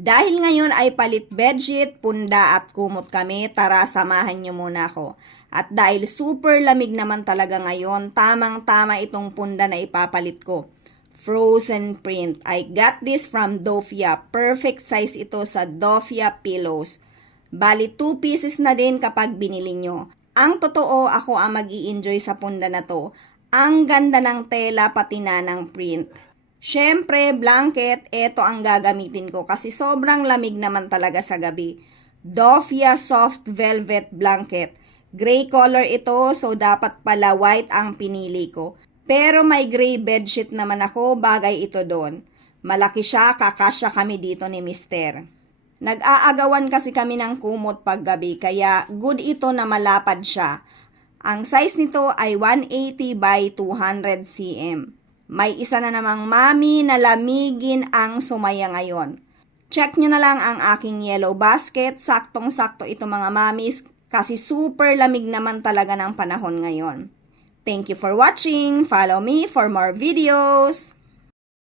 Dahil ngayon ay palit bedsheet, punda at kumot kami, tara samahan nyo muna ako. At dahil super lamig naman talaga ngayon, tamang-tama itong punda na ipapalit ko. Frozen print. I got this from Dofia. Perfect size ito sa Dofia pillows. Bali 2 pieces na din kapag binili nyo. Ang totoo, ako ang mag-i-enjoy sa punda na to. Ang ganda ng tela pati na ng print. Syempre, blanket, ito ang gagamitin ko kasi sobrang lamig naman talaga sa gabi. Dofia Soft Velvet Blanket. Gray color ito, so dapat pala white ang pinili ko. Pero may gray bedsheet naman ako, bagay ito doon. Malaki siya, kakasya kami dito ni Mister. Nag-aagawan kasi kami ng kumot paggabi, kaya good ito na malapad siya. Ang size nito ay 180 by 200 cm. May isa na namang mami na lamigin ang sumaya ngayon. Check nyo na lang ang aking yellow basket. Saktong-sakto ito mga mamis kasi super lamig naman talaga ng panahon ngayon. Thank you for watching. Follow me for more videos.